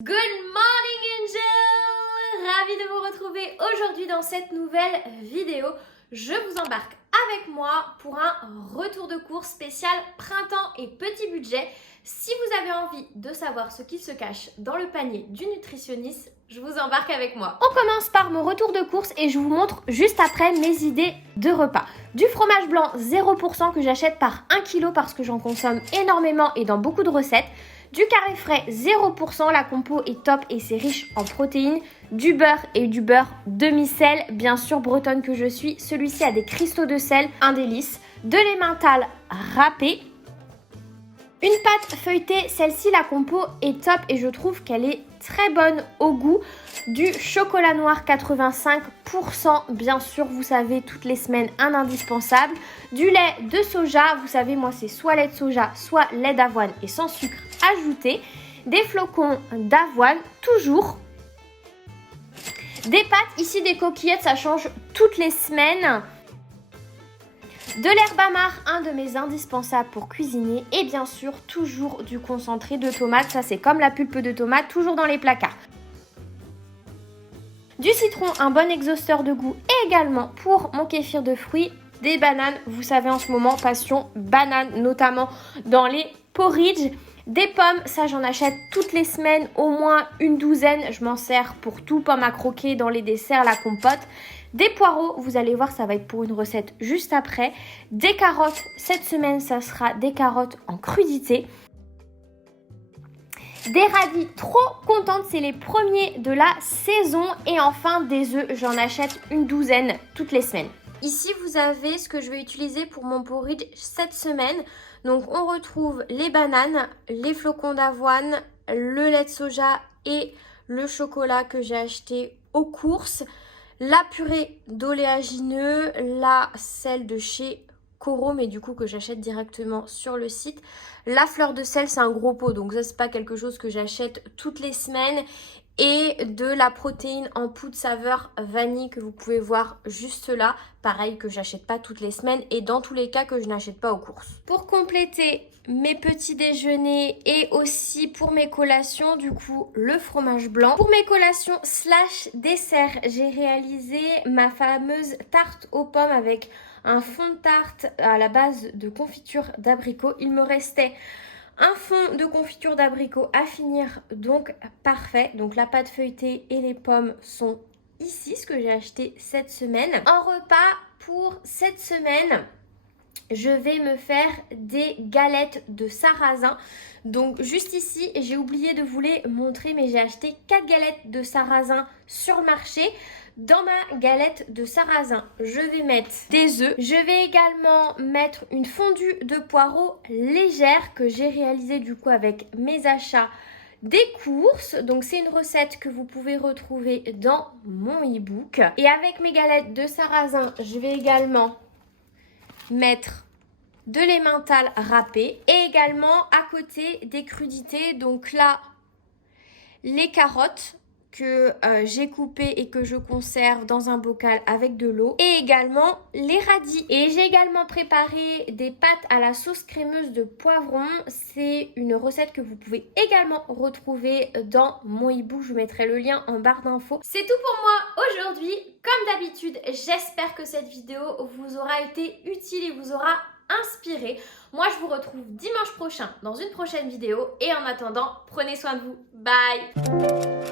Good morning Angel! Ravie de vous retrouver aujourd'hui dans cette nouvelle vidéo. Je vous embarque avec moi pour un retour de course spécial printemps et petit budget. Si vous avez envie de savoir ce qui se cache dans le panier du nutritionniste, je vous embarque avec moi. On commence par mon retour de course et je vous montre juste après mes idées de repas. Du fromage blanc 0% que j'achète par 1 kg parce que j'en consomme énormément et dans beaucoup de recettes. Du carré frais 0%, la compo est top et c'est riche en protéines. Du beurre et du beurre demi-sel, bien sûr bretonne que je suis. Celui-ci a des cristaux de sel, un délice. De l'emmental râpé. Une pâte feuilletée, celle-ci la compo est top et je trouve qu'elle est très bonne au goût. Du chocolat noir 85%, bien sûr, vous savez, toutes les semaines, un indispensable. Du lait de soja, vous savez, moi c'est soit lait de soja, soit lait d'avoine et sans sucre ajouté. Des flocons d'avoine, toujours. Des pâtes, ici des coquillettes, ça change toutes les semaines. De l'herbe amare, un de mes indispensables pour cuisiner. Et bien sûr, toujours du concentré de tomate. Ça, c'est comme la pulpe de tomate, toujours dans les placards. Du citron, un bon exhausteur de goût. Et également, pour mon kéfir de fruits, des bananes. Vous savez, en ce moment, passion banane, notamment dans les porridge. Des pommes, ça j'en achète toutes les semaines, au moins une douzaine. Je m'en sers pour tout, pommes à croquer dans les desserts, la compote. Des poireaux, vous allez voir, ça va être pour une recette juste après. Des carottes, cette semaine, ça sera des carottes en crudité. Des radis, trop contente, c'est les premiers de la saison. Et enfin, des œufs, j'en achète une douzaine toutes les semaines. Ici, vous avez ce que je vais utiliser pour mon porridge cette semaine. Donc, on retrouve les bananes, les flocons d'avoine, le lait de soja et le chocolat que j'ai acheté aux courses. La purée d'oléagineux, celle de chez Coro, mais du coup que j'achète directement sur le site. La fleur de sel, c'est un gros pot, donc ça c'est pas quelque chose que j'achète toutes les semaines. Et de la protéine en poudre saveur vanille que vous pouvez voir juste là. Pareil que j'achète pas toutes les semaines et dans tous les cas que je n'achète pas aux courses. Pour compléter mes petits déjeuners et aussi pour mes collations, du coup le fromage blanc. Pour mes collations slash desserts, j'ai réalisé ma fameuse tarte aux pommes avec un fond de tarte à la base de confiture d'abricot. Il me restait un fond de confiture d'abricot à finir, donc parfait. Donc la pâte feuilletée et les pommes sont ici, ce que j'ai acheté cette semaine. En repas pour cette semaine, je vais me faire des galettes de sarrasin. Donc juste ici, j'ai oublié de vous les montrer, mais j'ai acheté 4 galettes de sarrasin sur le marché. Dans ma galette de sarrasin, je vais mettre des œufs. Je vais également mettre une fondue de poireaux légère que j'ai réalisée du coup avec mes achats des courses. Donc c'est une recette que vous pouvez retrouver dans mon e-book. Et avec mes galettes de sarrasin, je vais également mettre de l'emmental râpé et également à côté des crudités. Donc là, les carottes que j'ai coupées et que je conserve dans un bocal avec de l'eau et également les radis. Et j'ai également préparé des pâtes à la sauce crémeuse de poivron. C'est une recette que vous pouvez également retrouver dans mon e-book. Je vous mettrai le lien en barre d'infos. C'est tout pour moi aujourd'hui. Comme d'habitude, j'espère que cette vidéo vous aura été utile et vous aura inspiré. Moi, je vous retrouve dimanche prochain dans une prochaine vidéo et en attendant, prenez soin de vous. Bye!